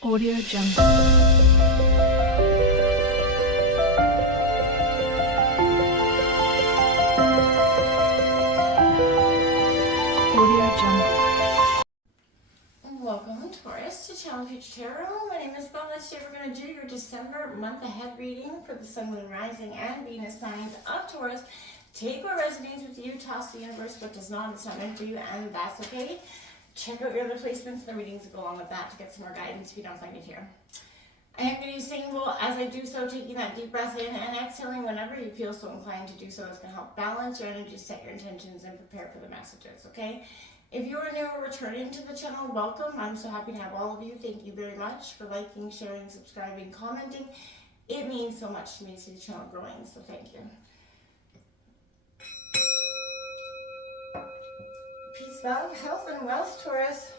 Audio Jungle. Audio Jungle. Welcome, Taurus, to Channel Future Tarot. My name is Bella. Today we're going to do your December month ahead reading for the Sun, Moon, Rising, and Venus signs of Taurus. Take what resonates with you, toss the universe what does not. It's not meant for you, and that's okay. Check out your other placements and the readings that go along with that to get some more guidance if you don't find it here. I am going to use singing bowl as I do so, taking that deep breath in and exhaling whenever you feel so inclined to do so. It's going to help balance your energy, set your intentions, and prepare for the messages, okay? If you are new or returning to the channel, welcome. I'm so happy to have all of you. Thank you very much for liking, sharing, subscribing, commenting. It means so much to me to see the channel growing, so thank you. Peace, love, health, and wealth, Taurus.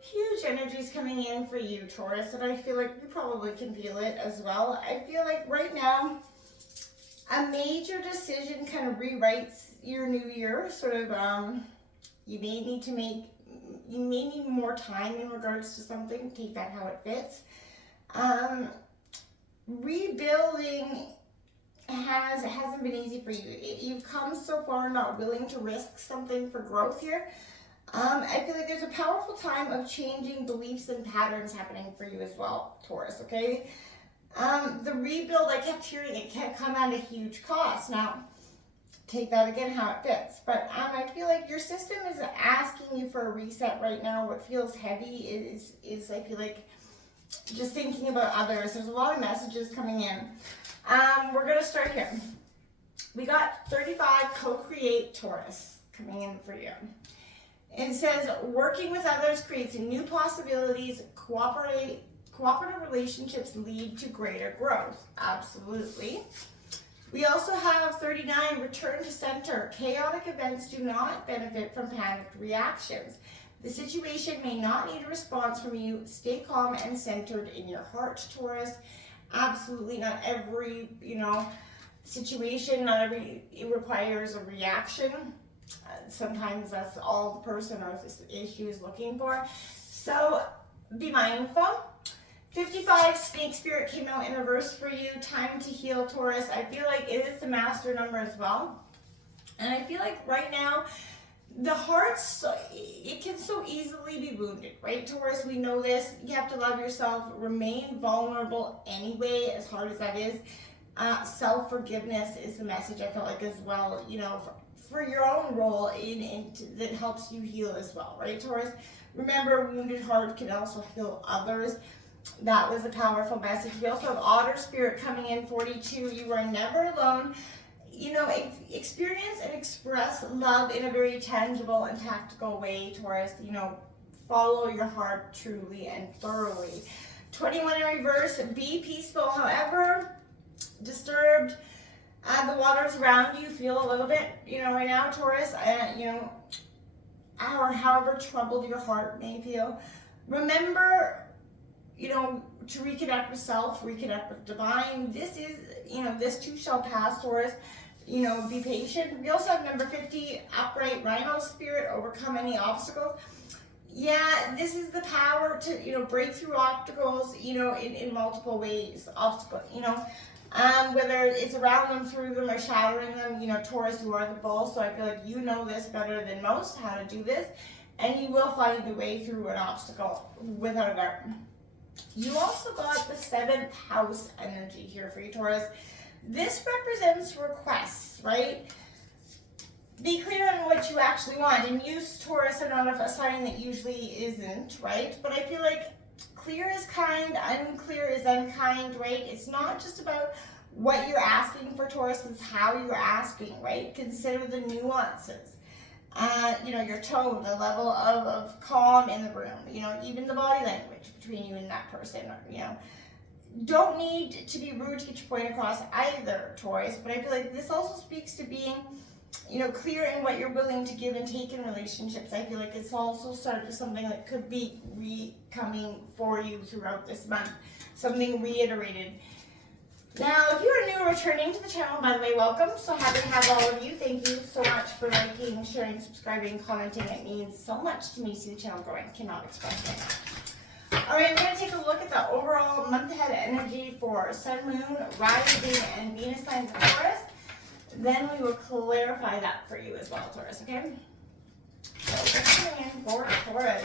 Huge energies coming in for you, Taurus, and I feel like you probably can feel it as well. I feel like right now, a major decision kind of rewrites your new year. Sort of, you may need more time in regards to something. Take that how it fits. Rebuilding hasn't been easy for you. You've come so far not willing to risk something for growth here. I feel like there's a powerful time of changing beliefs and patterns happening for you as well, Taurus, okay? The rebuild, I kept hearing it can't come at a huge cost. Now, take that again how it fits. But I feel like your system is asking you for a reset right now. What feels heavy is I feel like just thinking about others. There's a lot of messages coming in. We're going to start here. We got 35 co-create Taurus coming in for you. It says, working with others creates new possibilities. Cooperative relationships lead to greater growth. Absolutely. We also have 39, return to center. Chaotic events do not benefit from panicked reactions. The situation may not need a response from you. Stay calm and centered in your heart, Taurus. Absolutely not every, situation, it requires a reaction. Sometimes that's all the person or this issue is looking for. So be mindful. 55, Snake Spirit came out in reverse for you. Time to heal, Taurus. I feel like it is the master number as well. And I feel like right now, the heart, it can so easily be wounded, right, Taurus? We know this. You have to love yourself. Remain vulnerable anyway, as hard as that is. Self-forgiveness is the message I felt like as well, for your own role that helps you heal as well, right, Taurus? Remember, wounded heart can also heal others. That was a powerful message. We also have Otter Spirit coming in, 42. You are never alone. Experience and express love in a very tangible and tactical way, Taurus. Follow your heart truly and thoroughly. 21 in reverse, be peaceful. However disturbed the waters around you feel a little bit, right now, Taurus, or however troubled your heart may feel. Remember, to reconnect with self, reconnect with divine. This is, this too shall pass, Taurus. Be patient. We also have number 50, upright Rhino Spirit, overcome any obstacles. Yeah, this is the power to, break through obstacles, in multiple ways. Whether it's around them, through them, or shattering them, Taurus, you are the bull, so I feel like you know this better than most, how to do this, and you will find a way through an obstacle, without a doubt. You also got the 7th house energy here for you, Taurus. This represents requests, right? Be clear on what you actually want, and you, Taurus, are not a sign that usually isn't, right? But I feel like clear is kind, unclear is unkind, right? It's not just about what you're asking for, Taurus, it's how you're asking, right? Consider the nuances. Your tone, the level of calm in the room, even the body language between you and that person, Don't need to be rude to get your point across either, Taurus, but I feel like this also speaks to being, clear in what you're willing to give and take in relationships. I feel like it's also started something that could be coming for you throughout this month, something reiterated. Now, if you are new or returning to the channel, by the way, welcome. So happy to have all of you. Thank you so much for liking, sharing, subscribing, commenting. It means so much to me to see the channel growing. Cannot express it. All right, we're going to take a look at the overall month-ahead energy for Sun, Moon, Rising, and Venus signs of Taurus. Then we will clarify that for you as well, Taurus, okay? So what's coming in for Taurus?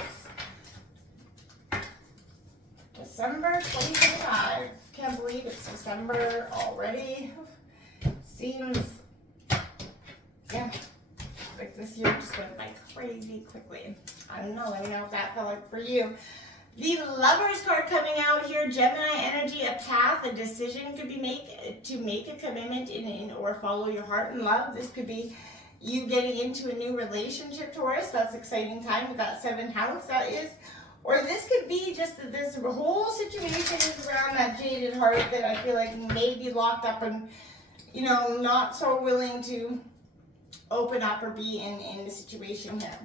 December 2025. Can't believe it's December already. Seems, yeah, like this year just went by crazy quickly. I don't know, let me know if that felt like for you. The Lovers card coming out here, Gemini energy, a path, a decision could be to make a commitment in or follow your heart and love. This could be you getting into a new relationship, Taurus. That's exciting time with that 7th house, that is. Or this could be just that this whole situation is around that jaded heart that I feel like may be locked up and, you know, not so willing to open up or be in the situation here.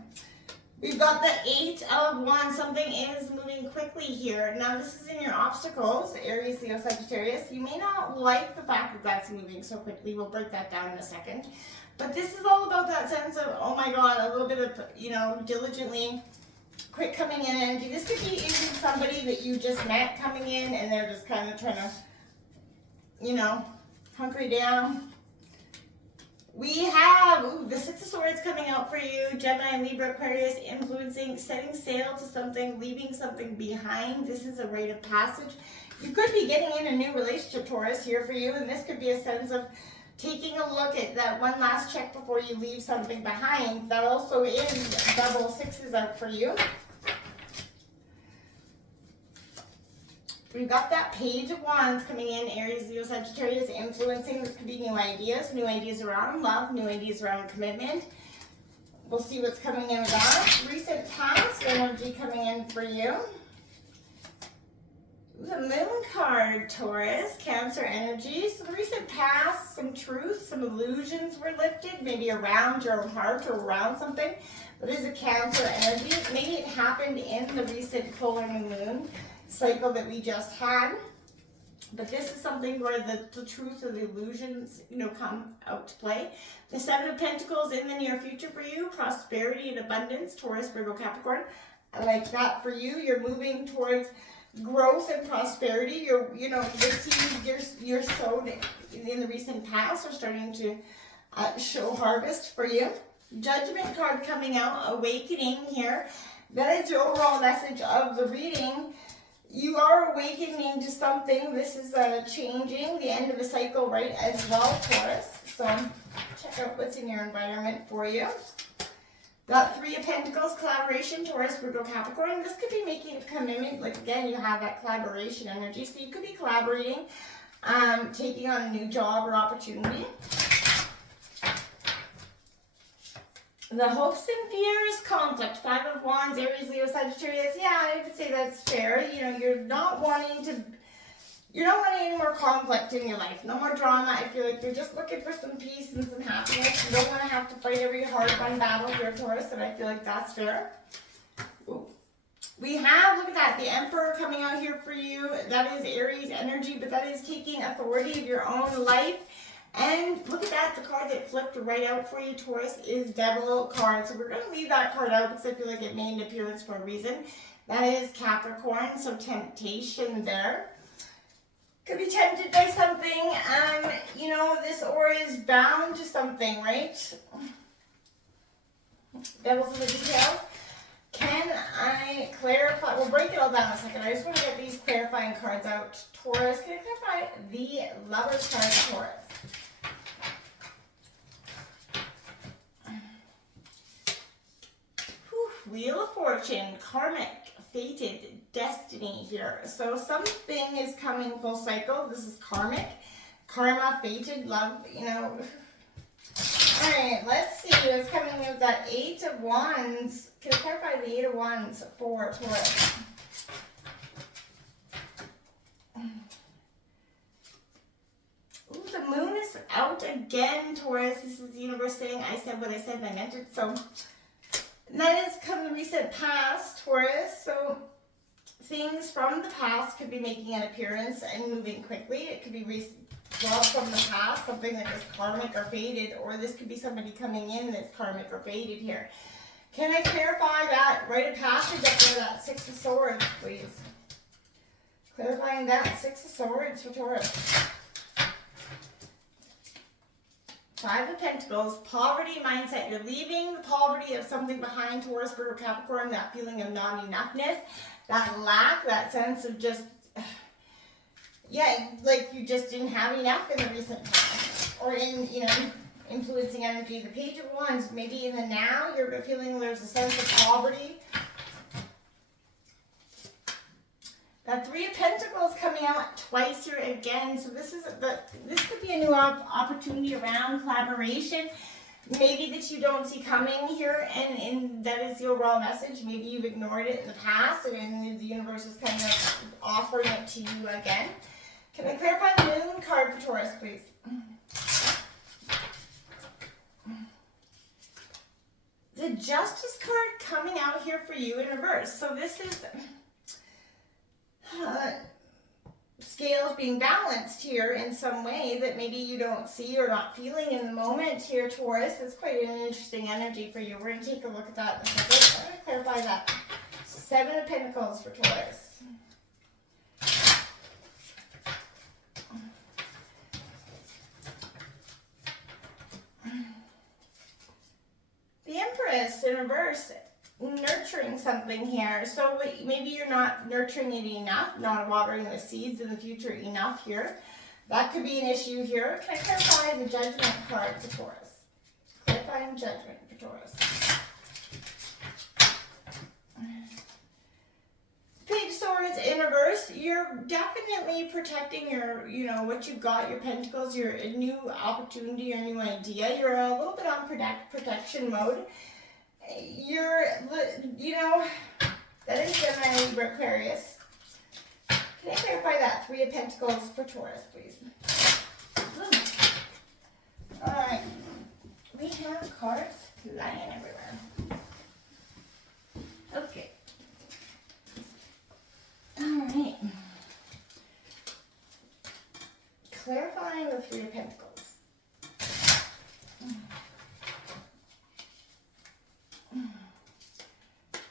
We've got the 8 of Wands. Something is moving quickly here. Now, this is in your obstacles, Aries, Leo, Sagittarius. You may not like the fact that that's moving so quickly. We'll break that down in a second. But this is all about that sense of, oh my God, a little bit of, you know, diligently quick coming in energy. This could be even somebody that you just met coming in and they're just kind of trying to, you know, hunker down. We have the 6 of Swords coming out for you. Gemini, Libra, Aquarius, influencing, setting sail to something, leaving something behind. This is a rite of passage. You could be getting in a new relationship, Taurus, here for you. And this could be a sense of taking a look at that one last check before you leave something behind. That also is double 6s out for you. We've got that Page of Wands coming in, Aries, Leo, Sagittarius, influencing. This could be new ideas around love, new ideas around commitment. We'll see what's coming in with that. Recent past energy coming in for you. The Moon card, Taurus, Cancer energy. So the recent past, some truth, some illusions were lifted, maybe around your own heart or around something. But it is a Cancer energy. Maybe it happened in the recent full moon cycle that we just had. But this is something where the truth or the illusions, you know, come out to play. The 7 of Pentacles in the near future for you. Prosperity and abundance, Taurus, Virgo, Capricorn. I like that for you. You're moving towards growth and prosperity. You know, the seeds you're sowed in the recent past are starting to show harvest for you. Judgment card coming out, awakening here. That is the overall message of the reading. You are awakening to something. This is changing, the end of a cycle, right, as well, Taurus. So check out what's in your environment for you. Got 3 of Pentacles, collaboration, Taurus, Virgo, Capricorn. This could be making a commitment. Like, again, you have that collaboration energy. So you could be collaborating, taking on a new job or opportunity. The hopes and fears, conflict, 5 of Wands, Aries, Leo, Sagittarius. Yeah, I would say that's fair. You know, you're not wanting any more conflict in your life. No more drama. I feel like you're just looking for some peace and some happiness. You don't want to have to fight every hard-won battle here, Taurus, and I feel like that's fair. Ooh. We have, look at that, the Emperor coming out here for you. That is Aries energy, but that is taking authority of your own life. And look at that, the card that flipped right out for you, Taurus, is Devil card. So we're going to leave that card out because I feel like it made an appearance for a reason. That is Capricorn, so temptation there. Could be tempted by something. You know, this aura is bound to something, right? Devil's in the details. Can I clarify? We'll break it all down in a second. I just want to get these clarifying cards out. Taurus, can I clarify the Lover's card, Taurus? Wheel of Fortune, karmic, fated, destiny here. So something is coming full cycle. This is karmic, karma, fated, love, you know. All right, let's see what's coming with that 8 of Wands. Can I clarify the 8 of Wands for Taurus? Ooh, the moon is out again, Taurus. This is the universe saying I said what I said and I meant it. So that is come the recent past, Taurus. So things from the past could be making an appearance and moving quickly. It could be love from the past, something that is karmic or fated, or this could be somebody coming in that's karmic or fated here. Can I clarify that rite of passage up there, that Six of Swords, please? Clarifying that Six of Swords for Taurus. Five of Pentacles, poverty mindset. You're leaving the poverty of something behind, Taurus, Virgo, Capricorn, that feeling of not-enoughness, that lack, that sense of just, yeah, like you just didn't have enough in the recent past. Or in, you know, influencing energy. The Page of Wands, maybe in the now, you're feeling there's a sense of poverty. That Three of Pentacles coming out twice here again. So this could be a new opportunity around collaboration. Maybe that you don't see coming here, and that is the overall message. Maybe you've ignored it in the past, and the universe is kind of offering it to you again. Can I clarify the Moon card for Taurus, please? The Justice card coming out here for you in reverse. So this is scales being balanced here in some way that maybe you don't see or not feeling in the moment here, Taurus. It's quite an interesting energy for you. We're going to take a look at that in a second. I'm going to clarify that. Seven of Pentacles for Taurus. The Empress in reverse, nurturing something here. So maybe you're not nurturing it enough, not watering the seeds in the future enough here. That could be an issue here. Can I clarify the Judgment card for Taurus? Clarifying Judgment for Taurus. Page of Swords in reverse, you're definitely protecting your, you know, what you've got, your pentacles, your new opportunity, your new idea. You're a little bit on protection mode. You're, you know, that is Gemini, Libra, Aquarius. Can I clarify that? Three of Pentacles for Taurus, please. All right. We have cards flying everywhere. Okay. All right. Clarifying the Three of Pentacles.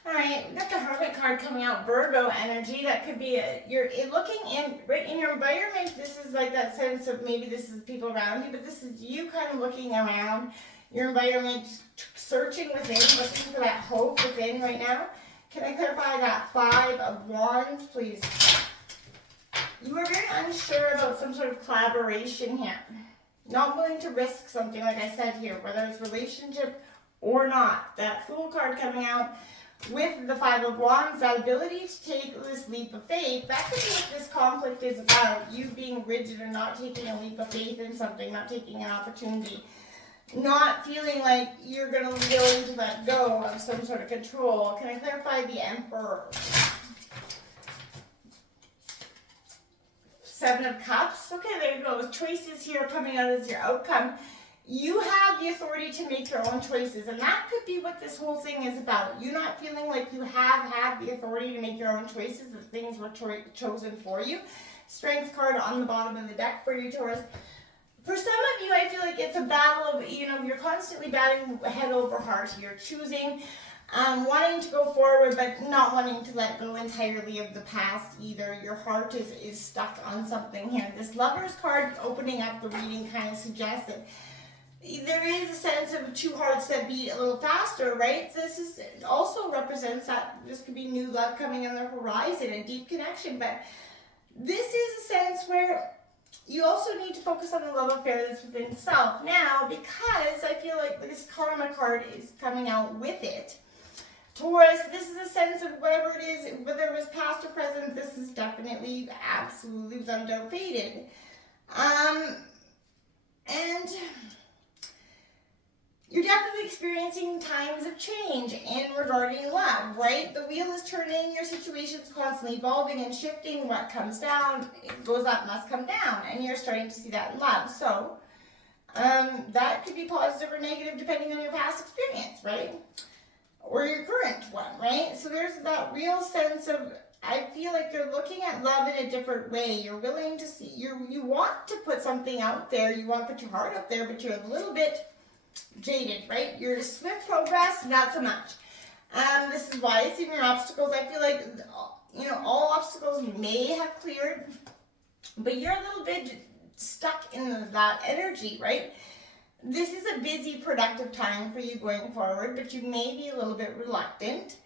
All right, we got the Hermit card coming out, Virgo energy. That could be you're looking in right in your environment. This is like that sense of maybe this is people around you, but this is you kind of looking around your environment, searching within, looking for that hope within right now. Can I clarify that Five of Wands, please? You are very unsure about some sort of collaboration here. Not willing to risk something, like I said here, whether it's relationship or not. That Fool card coming out with the Five of Wands, that ability to take this leap of faith. That could be what this conflict is about. You being rigid and not taking a leap of faith in something, not taking an opportunity. Not feeling like you're going to be willing to let go of some sort of control. Can I clarify the Emperor? Seven of Cups. Okay, there you go. With choices here coming out as your outcome. You have the authority to make your own choices, and that could be what this whole thing is about. You not feeling like you have had the authority to make your own choices, that things were chosen for you. Strength card on the bottom of the deck for you, Taurus. For some of you, I feel like it's a battle of, you know, you're constantly batting head over heart. You're choosing, wanting to go forward, but not wanting to let go entirely of the past either. Your heart is stuck on something here. This Lover's card opening up the reading kind of suggests that there is a sense of two hearts that beat a little faster, right? This also represents that this could be new love coming on the horizon, a deep connection, but this is a sense where you also need to focus on the love affair that's within self. Now, because I feel like this Karma card is coming out with it, Taurus, this is a sense of whatever it is, whether it was past or present, this is definitely, absolutely, without doubt, faded. And you're definitely experiencing times of change in regarding love, right? The wheel is turning, your situation's constantly evolving and shifting. What comes down, it goes up, must come down, and you're starting to see that in love. So, that could be positive or negative depending on your past experience, right? Or your current one, right? So there's that real sense of I feel like you're looking at love in a different way. You're willing to see, you want to put something out there, you want to put your heart out there, but you're a little bit jaded, right? Your swift progress, not so much. This is why it's in your obstacles. I feel like, all obstacles may have cleared, but you're a little bit stuck in that energy, right? This is a busy, productive time for you going forward, but you may be a little bit reluctant.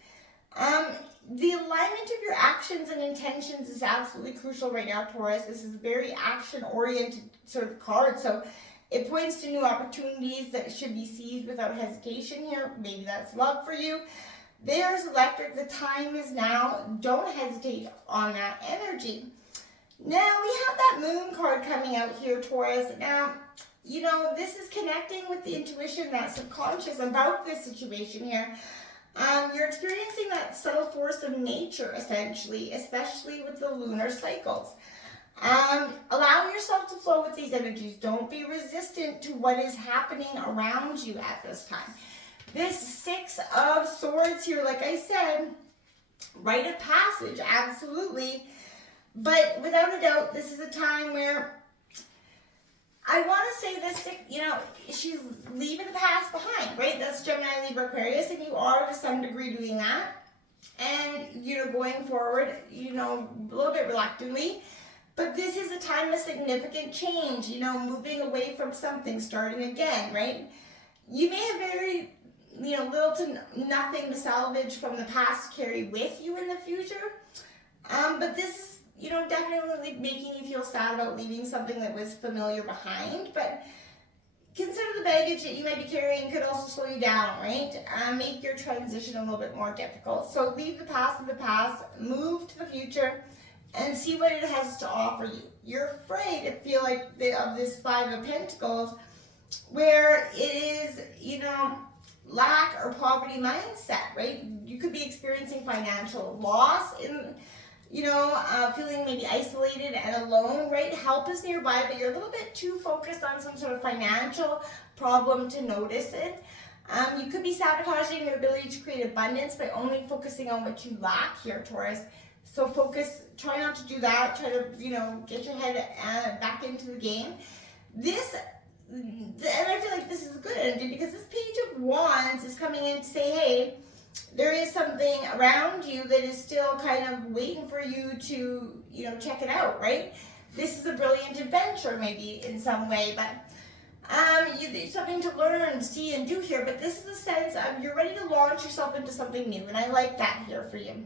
The alignment of your actions and intentions is absolutely crucial right now, Taurus. This is a very action-oriented sort of card, so it points to new opportunities that should be seized without hesitation here. Maybe that's love for you. There's electric. The time is now. Don't hesitate on that energy. Now, we have that moon card coming out here, Taurus. Now, this is connecting with the intuition, that subconscious about this situation here. You're experiencing that subtle force of nature, essentially, especially with the lunar cycles. Allow yourself to flow with these energies. Don't be resistant to what is happening around you at this time. This Six of Swords here, like I said, rite of passage, absolutely. But without a doubt, this is a time where I want to say this, she's leaving the past behind, right? That's Gemini, Libra, Aquarius, and you are to some degree doing that. And, going forward, a little bit reluctantly. But this is a time of significant change, moving away from something, starting again, right? You may have very, little to nothing to salvage from the past to carry with you in the future. But this is, definitely making you feel sad about leaving something that was familiar behind. But consider the baggage that you might be carrying could also slow you down, right? Make your transition a little bit more difficult. So leave the past in the past, move to the future, and see what it has to offer you. You're afraid to feel like of this Five of Pentacles, where it is, lack or poverty mindset, right? You could be experiencing financial loss in, feeling maybe isolated and alone, right? Help is nearby, but you're a little bit too focused on some sort of financial problem to notice it. You could be sabotaging your ability to create abundance by only focusing on what you lack here, Taurus. So try not to do that. Try to, get your head back into the game. And I feel like this is a good energy because this Page of Wands is coming in to say, hey, there is something around you that is still kind of waiting for you to, check it out, right? This is a brilliant adventure maybe in some way, but there's something to learn, see, and do here. But this is a sense of you're ready to launch yourself into something new, and I like that here for you.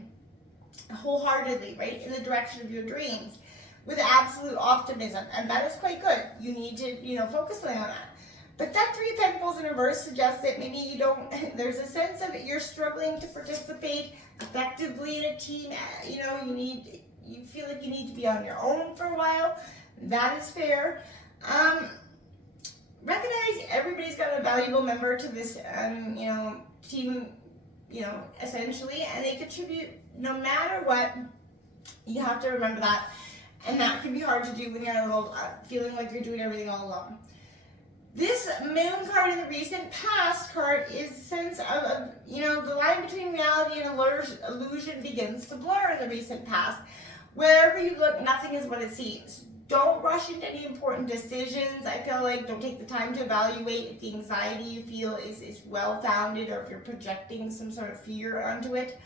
Wholeheartedly, right, in the direction of your dreams with absolute optimism, and that is quite good. You need to, focus on that. But that Three of Pentacles in reverse suggests that maybe you don't, there's a sense of it, you're struggling to participate effectively in a team. You feel like you need to be on your own for a while. That is fair. Recognize everybody's got a valuable member to this, team, essentially, and they contribute no matter what. You have to remember that. And that can be hard to do when you're a little, feeling like you're doing everything all alone. This Moon card in the recent past card is a sense of, the line between reality and illusion begins to blur in the recent past. Wherever you look, nothing is what it seems. Don't rush into any important decisions. I feel like don't take the time to evaluate if the anxiety you feel is well-founded or if you're projecting some sort of fear onto it.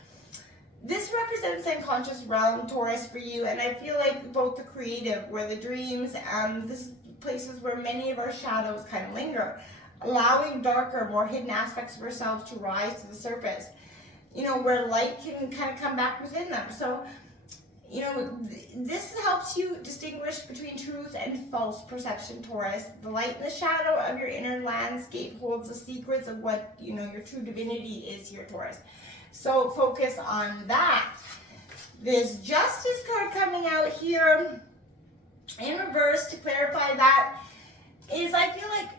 This represents the unconscious realm, Taurus, for you, and I feel like both the creative, where the dreams, this is places where many of our shadows kind of linger, allowing darker, more hidden aspects of ourselves to rise to the surface, where light can kind of come back within them. So, this helps you distinguish between truth and false perception, Taurus. The light and the shadow of your inner landscape holds the secrets of what, your true divinity is here, Taurus. So focus on that. This Justice card coming out here in reverse to clarify that is, I feel like,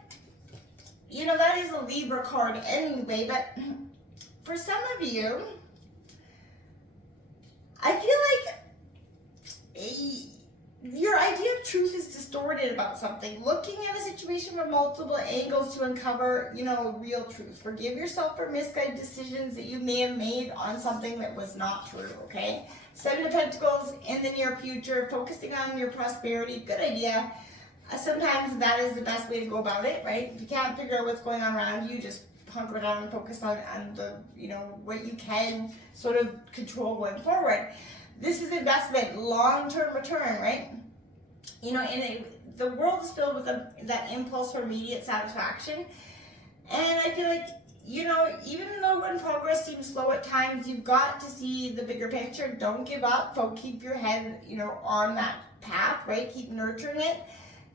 that is a Libra card anyway, but for some of you, I feel like your idea of of truth is distorted about something. Looking at a situation from multiple angles to uncover, real truth. Forgive yourself for misguided decisions that you may have made on something that was not true, okay? Seven of Pentacles in the near future, focusing on your prosperity, good idea. Sometimes that is the best way to go about it, right? If you can't figure out what's going on around you, just hunker down and focus on the, what you can sort of control going forward. This is investment, long-term return, right? The world is filled with that impulse for immediate satisfaction. And I feel like, even though when progress seems slow at times, you've got to see the bigger picture. Don't give up. Keep your head, on that path, right? Keep nurturing it.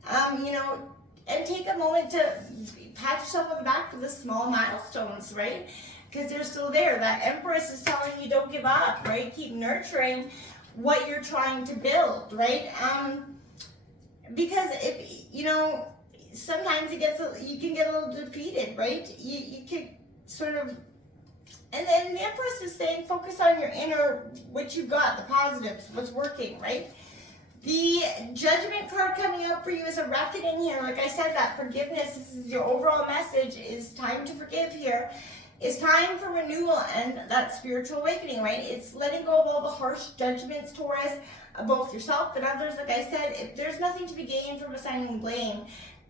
And take a moment to pat yourself on the back for the small milestones, right? Because they're still there. That Empress is telling you don't give up, right? Keep nurturing what you're trying to build, right? Because if, sometimes you can get a little defeated, right? You can sort of, and then the Empress is saying focus on your inner, what you've got, the positives, what's working, right? The Judgment card coming up for you is a reckoning here. Like I said, that forgiveness, this is your overall message, is time to forgive here. It's time for renewal and that spiritual awakening, right? It's letting go of all the harsh judgments, Taurus, of both yourself and others. Like I said, if there's nothing to be gained from assigning blame.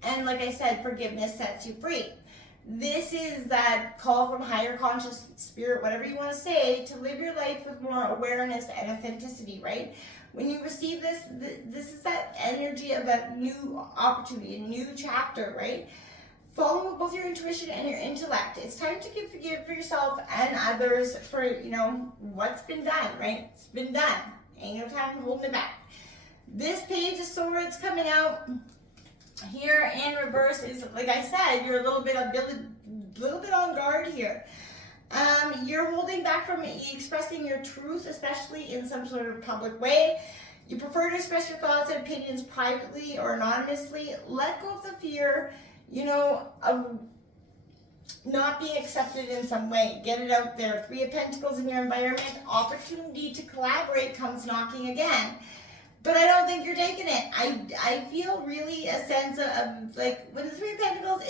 And like I said, forgiveness sets you free. This is that call from higher conscious spirit, whatever you want to say, to live your life with more awareness and authenticity, right? When you receive this, this is that energy of that new opportunity, a new chapter, right? Follow both your intuition and your intellect. It's time to forgive for yourself and others for, what's been done, right? It's been done. Ain't no time holding it back. This Page of Swords coming out here in reverse is, like I said, you're a little bit on guard here. You're holding back from expressing your truth, especially in some sort of public way. You prefer to express your thoughts and opinions privately or anonymously. Let go of the fear, of not being accepted in some way. Get it out there. Three of Pentacles in your environment. Opportunity to collaborate comes knocking again. But I don't think you're taking it. I feel really a sense of like, when the Three of Pentacles,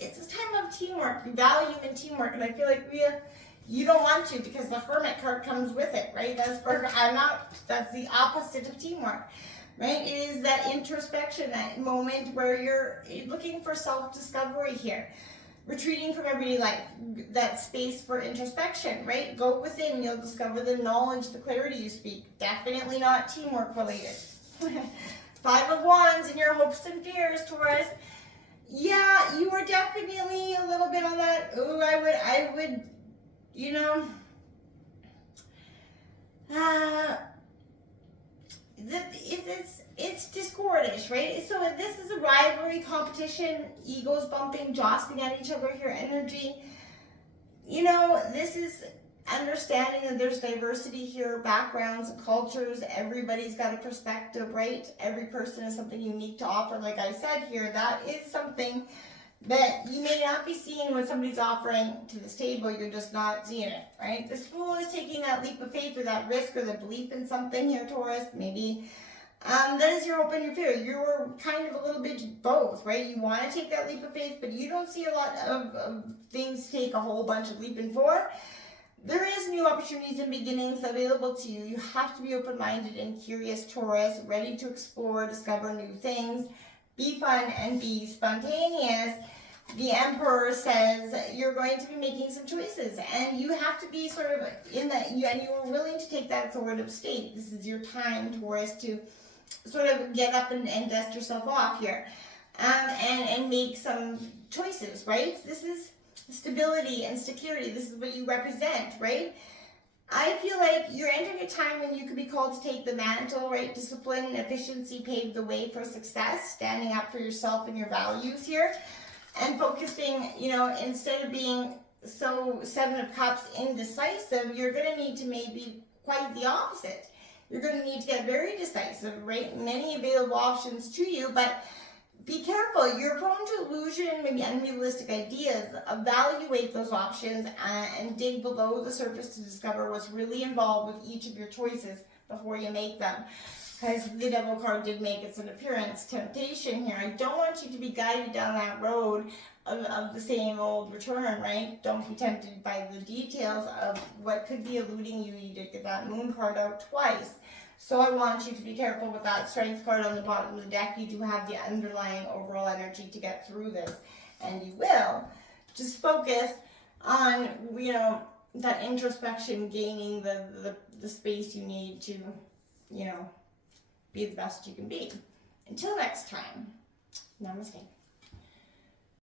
it's a time of teamwork. You value in teamwork, and I feel like you don't want to, because the Hermit card comes with it, right? That's the opposite of teamwork, right? It is that introspection, that moment where you're looking for self-discovery here. Retreating from everyday life, that space for introspection, right? Go within, you'll discover the knowledge, the clarity you speak. Definitely not teamwork related. Five of Wands in your hopes and fears, Taurus. Yeah, you are definitely a little bit on that. Ooh, I would, it's discordish, right? So this is a rivalry, competition, egos bumping, jostling at each other here, energy. This is understanding that there's diversity here, backgrounds, cultures, everybody's got a perspective, right? Every person has something unique to offer. Like I said here, that is something that you may not be seeing when somebody's offering to this table. You're just not seeing it, right? This Fool is taking that leap of faith or that risk or the belief in something here, Taurus. Maybe that is your hope and your fear. You're kind of a little bit both, right? You want to take that leap of faith, but you don't see a lot of things to take a whole bunch of leaping for. There is new opportunities and beginnings available to you. You have to be open-minded and curious, Taurus, ready to explore, discover new things, be fun, and be spontaneous. The Emperor says you're going to be making some choices, and you have to be sort of in that, and you are willing to take that authoritative state. This is your time, Taurus, to sort of get up and dust yourself off here, and make some choices, right? This is stability and security. This is what you represent, right? I feel like you're entering a time when you could be called to take the mantle, right? Discipline and efficiency pave the way for success, standing up for yourself and your values here, and focusing, instead of being so Seven of Cups indecisive, you're going to need to maybe quite the opposite. You're going to need to get very decisive, right? Many available options to you, but be careful. You're prone to illusion, maybe unrealistic ideas. Evaluate those options and dig below the surface to discover what's really involved with each of your choices before you make them. Because the Devil card did make its an appearance. Temptation here. I don't want you to be guided down that road of the same old return, right? Don't be tempted by the details of what could be eluding you. You did get that Moon card out twice. So I want you to be careful with that Strength card on the bottom of the deck. You do have the underlying overall energy to get through this. And you will. Just focus on, you know, that introspection, gaining the space you need to, you know, be the best you can be. Until next time, namaste.